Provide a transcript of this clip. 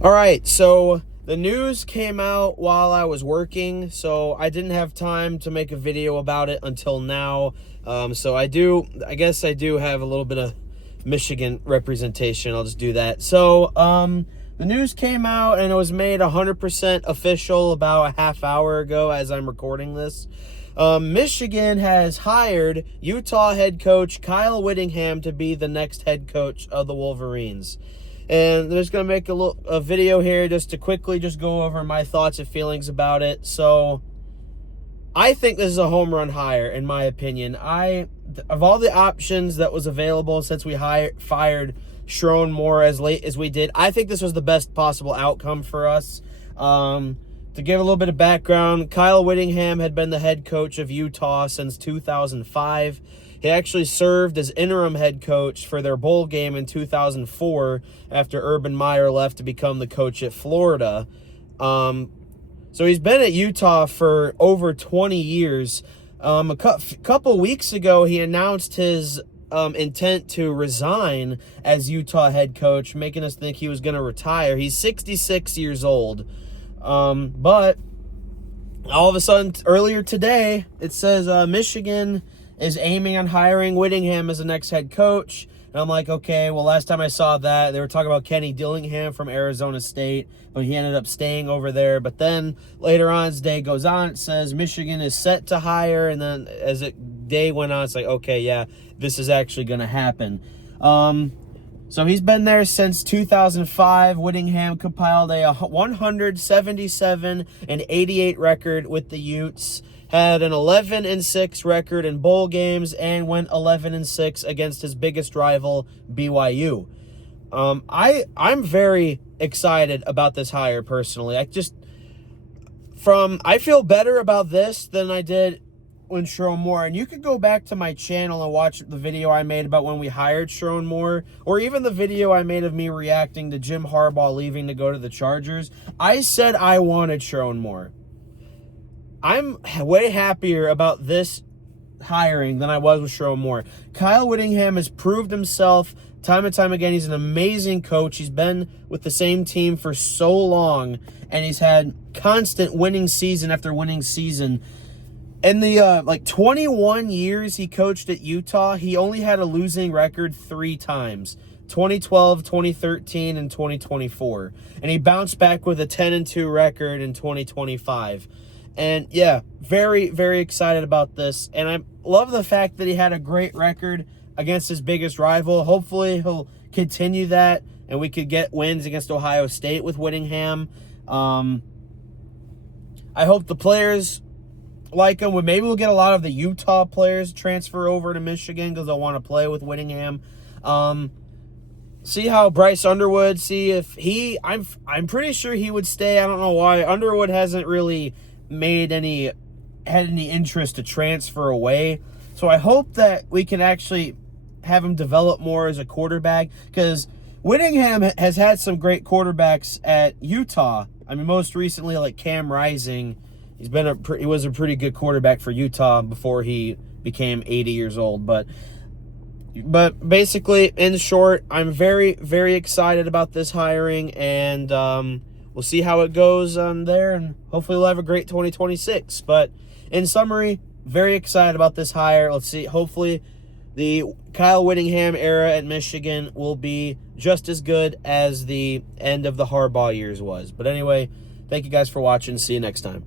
All right, so the news came out while I was working, so I didn't have time to make a video about it until now. So I guess I do have a little bit of Michigan representation. I'll just do that. So the news came out and it was made 100% official about a half hour ago as I'm recording this. Michigan has hired Utah head coach Kyle Whittingham to be the next head coach of the Wolverines. And I'm just going to make a video here just to quickly just go over my thoughts and feelings about it. So I think this is a home run hire, in my opinion. Of all the options that was available since we fired Sharon Moore as late as we did, I think this was the best possible outcome for us. To give a little bit of background, Kyle Whittingham had been the head coach of Utah since 2005. He actually served as interim head coach for their bowl game in 2004 after Urban Meyer left to become the coach at Florida. So he's been at Utah for over 20 years. A couple weeks ago, he announced his intent to resign as Utah head coach, making us think he was going to retire. He's 66 years old. But all of a sudden, earlier today, it says Michigan is aiming on hiring Whittingham as the next head coach. And I'm like, okay, well, last time I saw that, they were talking about Kenny Dillingham from Arizona State, but he ended up staying over there. But then later on, as day goes on, it says Michigan is set to hire. And then as day went on, it's like, okay, yeah, this is actually going to happen. So he's been there since 2005. Whittingham compiled a 177-88 record with the Utes, had an 11-6 record in bowl games, and went 11-6 against his biggest rival, BYU. I'm very excited about this hire personally. I feel better about this than I did when Sharon Moore. And you could go back to my channel and watch the video I made about when we hired Sharon Moore, or even the video I made of me reacting to Jim Harbaugh leaving to go to the Chargers. I said I wanted Sharon Moore. I'm way happier about this hiring than I was with Sharon Moore. Kyle Whittingham has proved himself time and time again. He's an amazing coach. He's been with the same team for so long, and he's had constant winning season after winning season. In the 21 years he coached at Utah, he only had a losing record 3 times. 2012, 2013, and 2024. And he bounced back with a 10-2 record in 2025. And yeah, very, very excited about this. And I love the fact that he had a great record against his biggest rival. Hopefully he'll continue that and we could get wins against Ohio State with Whittingham. I hope the players like him. Maybe we'll get a lot of the Utah players transfer over to Michigan because they'll want to play with Whittingham. See how Bryce Underwood, see if I'm pretty sure he would stay. I don't know why. Underwood hasn't really had any interest to transfer away. So I hope that we can actually have him develop more as a quarterback, because Whittingham has had some great quarterbacks at Utah. I mean, most recently, like Cam Rising, he was a pretty good quarterback for Utah before he became 80 years old. But basically, in short, I'm very, very excited about this hiring, and we'll see how it goes on there, and hopefully we'll have a great 2026. But in summary, very excited about this hire. Let's see. Hopefully the Kyle Whittingham era at Michigan will be just as good as the end of the Harbaugh years was. But anyway, thank you guys for watching. See you next time.